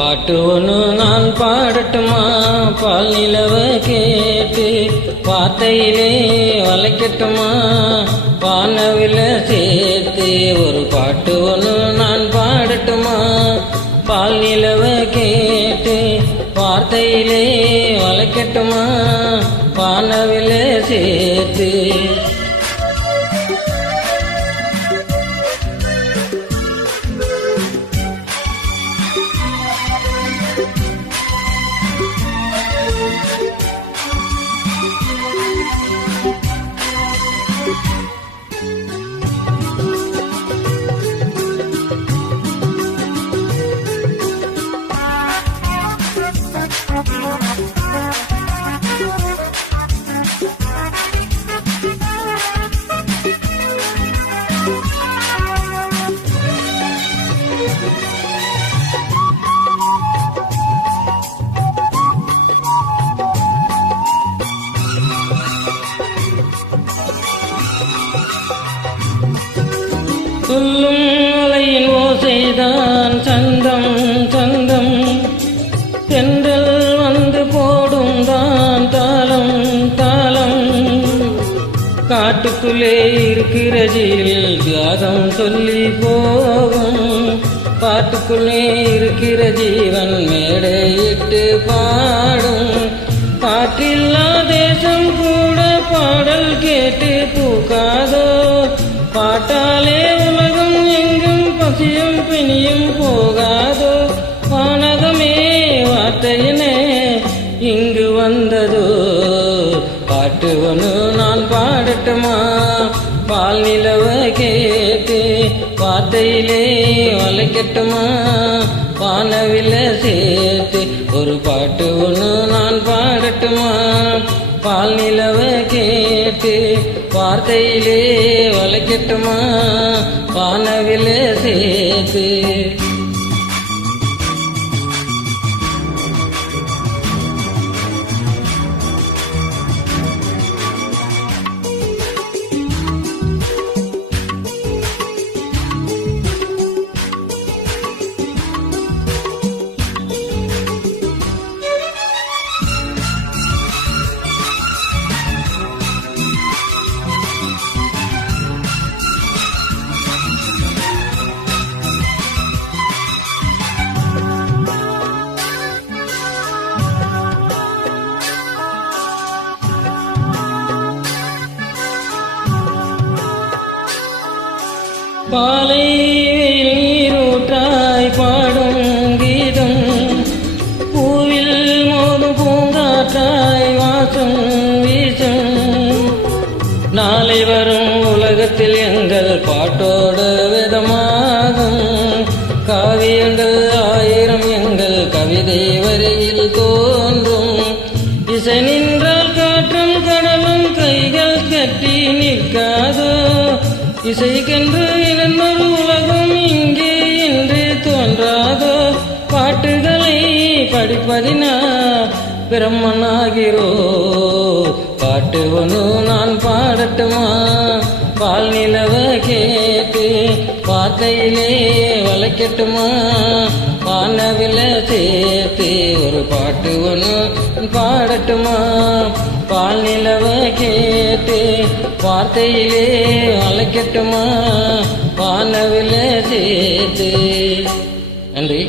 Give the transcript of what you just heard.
பாட்டு ஒன்று நான் பாடட்டுமா? பால் நிலவ கேட்டு வார்த்தையிலே வளைக்கட்டுமா? வானவில சேர்த்து ஒரு பாட்டு ஒன்று நான் பாடட்டுமா? பால் நிலவ கேட்டு வார்த்தையிலே வளைக்கட்டுமா? வானவில சேர்த்து சொல்லும் அலையின் ஓசைதான் சந்தம் சந்தம், தென்றல் வந்து போடும் தான் தாளம் தாளம். காட்டுக்குள்ளே இருக்கிற ஜீவில் தியாகம் சொல்லி போகும், பாட்டுக்குள்ளே இருக்கிற ஜீவன் மேடையிட்டு பாடும். பாட்டில்லா தேசம் கூட பாடல் கேட்டு பூக்காதோ? பாட்டாலே உலகம் எங்கும் பசியும் பிணியும் போகாதோ? வானகமே வார்த்தையினே இங்கு வந்ததோ? பாட்டு ஒன்று நான் பாடட்டுமா? பால் நிலவ கேட்டு வார்த்தையிலே வளைக்கட்டுமா? வானவில சேர்த்து ஒரு பாட்டு ஒன்று நான் பாடட்டுமா? பால் நிலவ கேட்டு வார்த்தையிலே வளைக்கட்டுமா? வானவில சேர்த்து பாலை நீரூற்றாய் பாடும் கீதம், பூவில் மோதும் பூங்காற்றாய் வாசம் வீசும். நாளை வரும் உலகத்தில் எங்கள் பாட்டோட விதமாகும், காவியங்கள் 1000 எங்கள் கவிதை வரையில் தோன்றும். இசை நின்றால் காற்றும் கடலும் கைகள் கட்டி நிற்காதோ? இசைக்கென்று இன்னொரு உலகம் இங்கே என்று தோன்றாதோ? பாட்டுகளை படிப்பதினா பிரம்மனாகிறோ? பாட்டு ஒன்று நான் பாடட்டுமா? பால் நிலவ கேட்டு வார்த்தையிலே வளைக்கட்டுமா? வானவில சேர்த்து ஒரு பாட்டு ஒன்று பாடட்டுமா? பால் நிலவ கேட்டு வார்த்தையிலே வளைக்கட்டுமா? வானவில சேர்த்து. நன்றி.